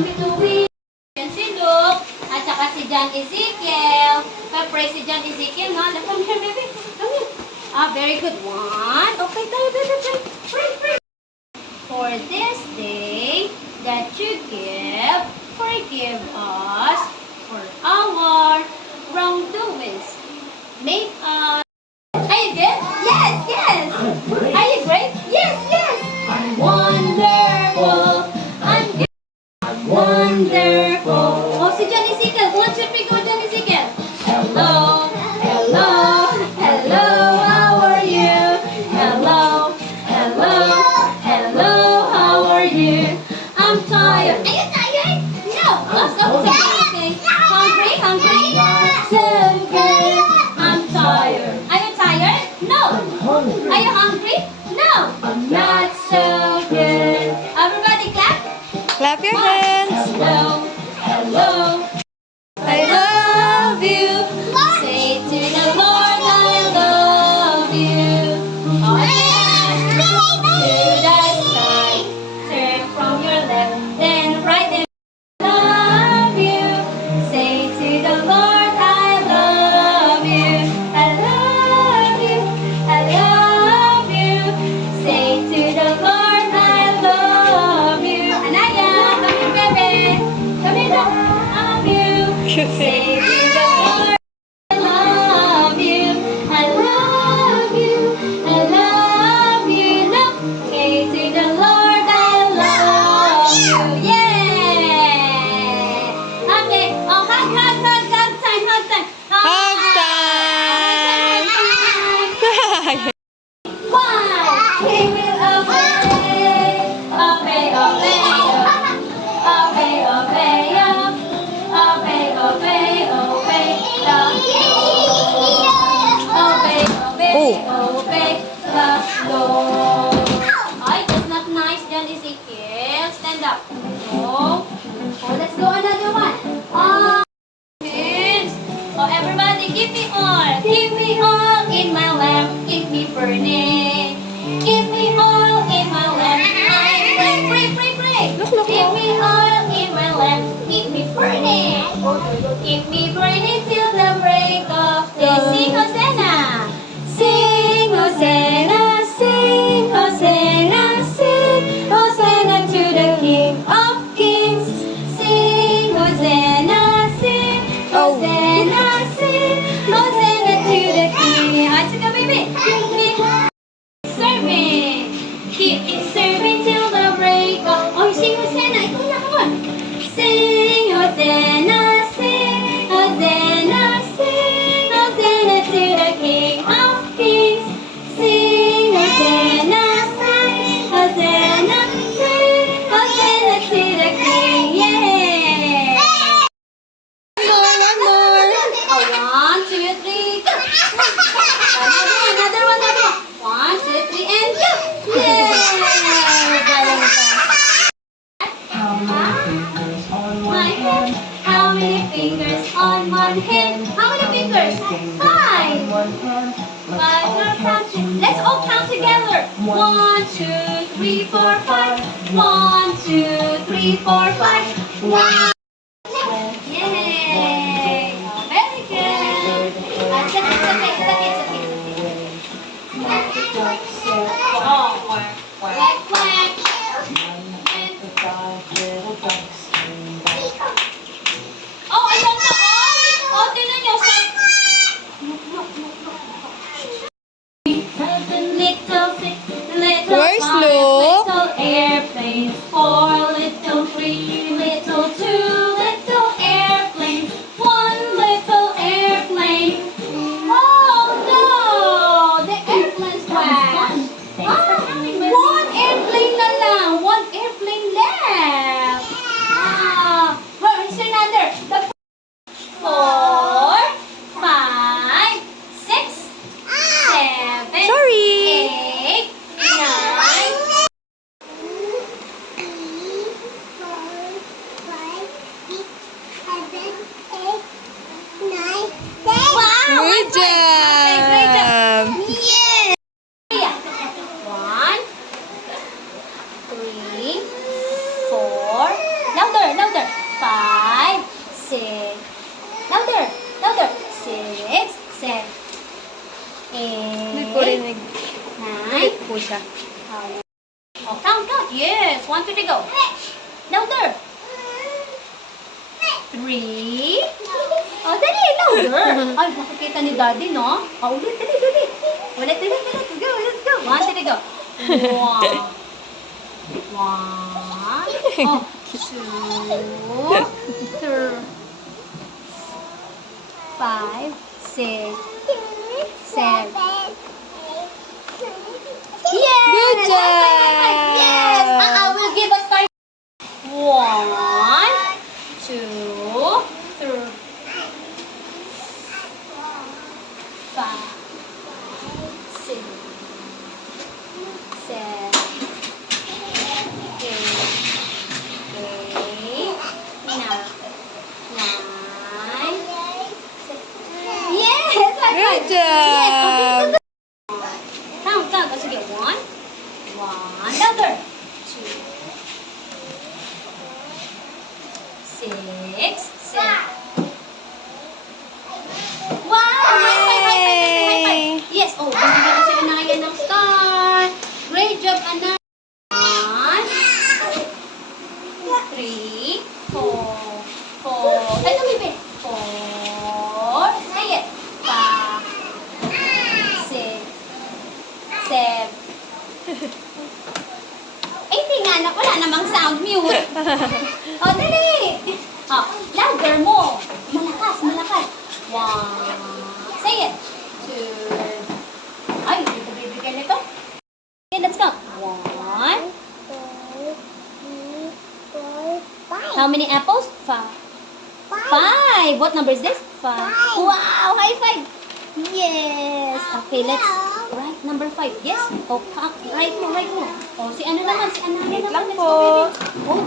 between. Yan si Luke, at saka si John Ezekiel. Pa-pray si John Ezekiel, no? Come here, baby. Come here. Very good. One. Okay, tayo, baby. Pray. For this day that you forgive us for our wrongdoings. Make us. Are you good? Yes. Are you great? Yes. Wonderful. I'm good. Wonderful. Oh, si John Ezekiel. 1, 2, 3, go, John Ezekiel. Hello. How are you? Hello. How are you? I'm tired. Are you tired? No. Okay. Hungry? So good. I'm tired. Are you tired? No. Are you hungry? No. Not so good. Everybody clap. Clap your hands. Hello. I love you. Say to the Lord, I love you. To the sky. Turn from your left, then right, then love you. Say to the Lord, I love you. I love you. Say to the Lord, I love you. Anaya, come here, baby. Come here, look. Love you. Say to the Lord, I love you. Look. Say to the Lord, I love you. Yeah. Okay. Oh, hug time. Hug time. One. He will obey. Obey the Lord. Ay, that's not nice, John Ezekiel. Stand up. Oh, let's go another one. Kids. Oh, everybody, give me all. Give me all in my lamp. Keep me burning. Give me all in my lamp. Pray. Give me all in my lamp. Keep me burning. Keep me burning till the break of day. Sing Hosanna. Sing Hosanna. Sing Hosanna. Sing Hosanna to the King of Kings. Sing Hosanna. Sing Hosanna. Sing Hosanna to the King. I took a baby. Keep me serving till the break of. Oh, you sing Hosanna. Ikaw na, come on. Sing Hosanna. Sing Hosanna. Sing Hosanna to the King of Kings. Sing Hosanna. Sing Hosanna. Sing Hosanna to the King. Yeah. One more. Oh, 1, 2, 3, go. Another one. 1, 2, 3, and go. Yeah. How many fingers on one hand? How many fingers? 5. 5. You're counting. Let's all count together. 1, 2, 3, 4, 5. 1, 2, 3, 4, 5. 1. Yay! Oh, very good. It's okay. Oh, quack. Oh, ayan na. Oh, tinan niyo. Where's Luke? Little airplanes, 4, little 3, little 2. 5, 6. Louder, louder. 6, 7, Hindi ko 8, rinig. 9. Po siya. Oh, count, count. Yes. 1, 2, 3, go. Louder. 3. Oh, dali, louder. Ay, makikita ni Daddy, no? Oh, ulit, dali, dali. Ulit, ulit, ulit. Go, let's go. 1, 2, 3, go. 1. 1. Oh, 2, 3, 5, 6, 7. Yes! Good High five, high five. job! Yes! I will give a star. 1, 2, 3, 5, 6, 7, 8, 9. Yes! High Good five. job! Yes! Count, count. O sige, 1. 1. Louder. 2. 6. 7. Wow! High five, high five, high five. Yes. Oh, bigyan ko sila na ngayon ng star. Great job, anak. 1, 3, 4. 4. Ay, lumibi. 4. Say it. 5, 6, 7. Ay, hindi nga na. Wala namang sound. Mute. O, dali. O, louder mo. Malakas, malakas. 1. Say it. 2. Ay, hindi ko bibigyan nito. Okay, let's go. 1. How many apples? 5. 5. What number is this? 5. Wow, high five. Yes. Okay, let's write number 5. Yes. Oh, write mo, write mo. Oh, si ano naman, si Anaya Wait naman. lang Let's po. go, baby. Oh,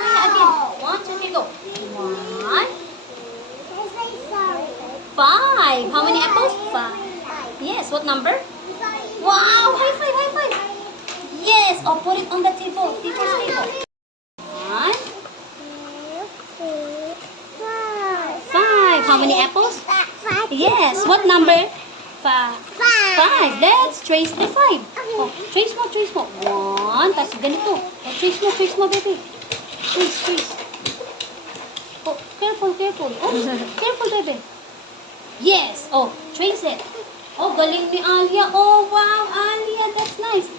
again. 1, 2, 3, go. 1. 5. How many apples? 5. Yes. What number? Wow, high five, high five. Yes. Oh, put it on the table. Teacher's table. 1. 5. How many apples? Yes. What number? 5. 5. Let's trace the 5. Oh, trace mo, trace mo. 1. Tapos ganito. Oh, trace mo, baby. Trace, trace. Oh, careful, careful. Oh, careful, baby. Yes. Oh, trace it. Oh, galing ni Alia. Oh, wow, Alia. That's nice.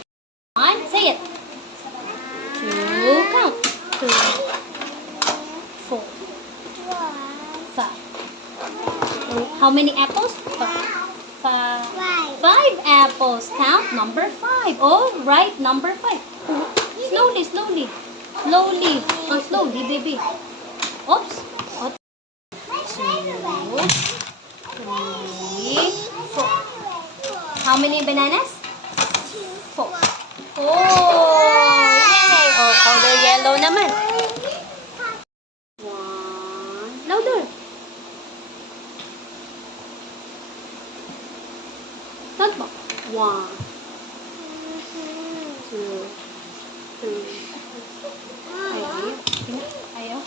1. Say it. 2. Count. 2. 4. 5. How many apples? 5. 5 apples. Count number 5. Oh, right, number 5. Slowly, slowly. Slowly. Oh, slowly, baby. Oops. Oh, 2, 3, 4. How many bananas? 4. Oh, yay. Oh, color yellow naman. 1. Louder. Count mo. 1, 2, 3. Ayaw. Ayaw.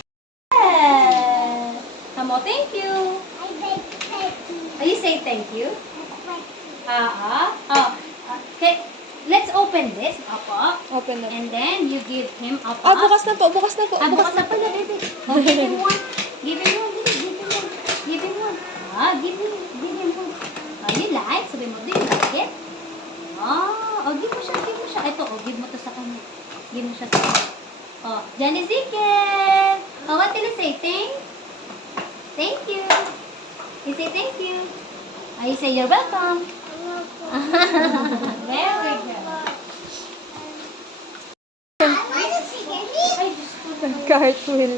Yes. Come on, thank you. You say thank you. Okay. Let's open this. Apo. Open na. And then you give him a Ah, bukas na po, bukas na po. bukas na pala, baby. Oh, give him one. Give him one, baby. Give him one. Give him one. Give him one. You like? Sabi mo, do you like it? Give mo siya, give mo siya. Ito, give mo to sa kanya. Give mo siya sa kanya. Jan Ezekiel. What did you say? Thank you. You say thank you. You say you're welcome. Very good. Ay, Diyos ko. Cartwheel.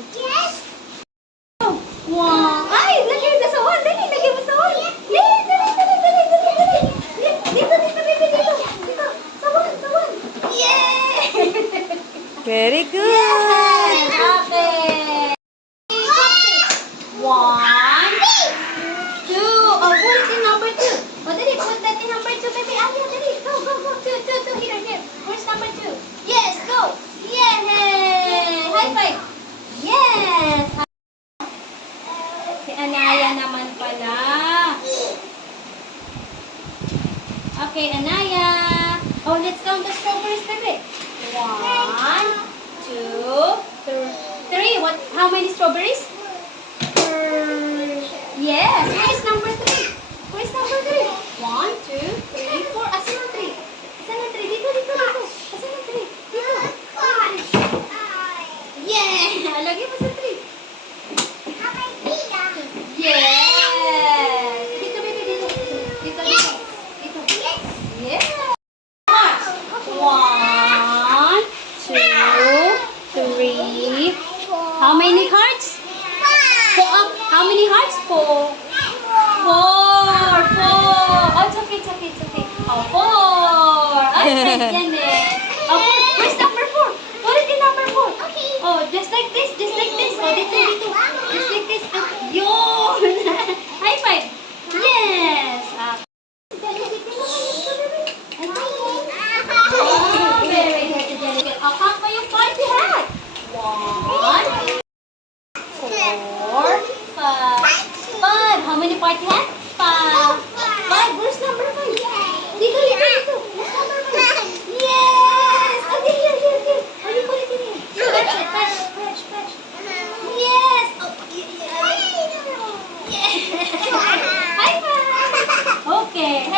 Wow! Ay, lagay mo sa wall. Dali, lagay mo sa wall. Yay! Dali. Dito, baby, dito. Dito. Sa wall. Yay! Very good. Yes! Okay. 1, 2. Oh, put it in number 2. Oh, dali, put that in number 2, baby. Alia, dali. Go. 2. Here. Where's number 2? Yes, go. Yay! High five. Yes. Oh, let's count the strawberries, baby. 1, 2, 3. What? How many strawberries? Yes. Where is number 3? Where is number 3? 1, 2, 3, 4. Asan ang 3? Asan ang 3? Dito, dito, dito. Asan ang 3? Dito. Yeah! Lagi mo sa 3. Yes! Dito, baby, dito. Dito, dito. Dito. Yes! 1, 2, 3. How many hearts? How many hearts? 4. 4. 4. Oh, it's okay, it's okay, it's okay. Oh, 4. Ay, yan eh. Oh, 4. Where's number 4? What is the number 4? Oh, just like this, just like this. Oh, dito, dito. Just like this. Yun. High five. Yes. Oh, very good, very good. Oh, count mo yung party hat. 1, 4, 5. How many party hats? 5. 5. Where's number 5? Dito, dito, dito. Where's number 5? Yes! Okay, here, here, here. Oh, you put it in here. Fetch it, fetch, fetch, fetch. Yes! Oh, yeah. Yes! High five! Okay.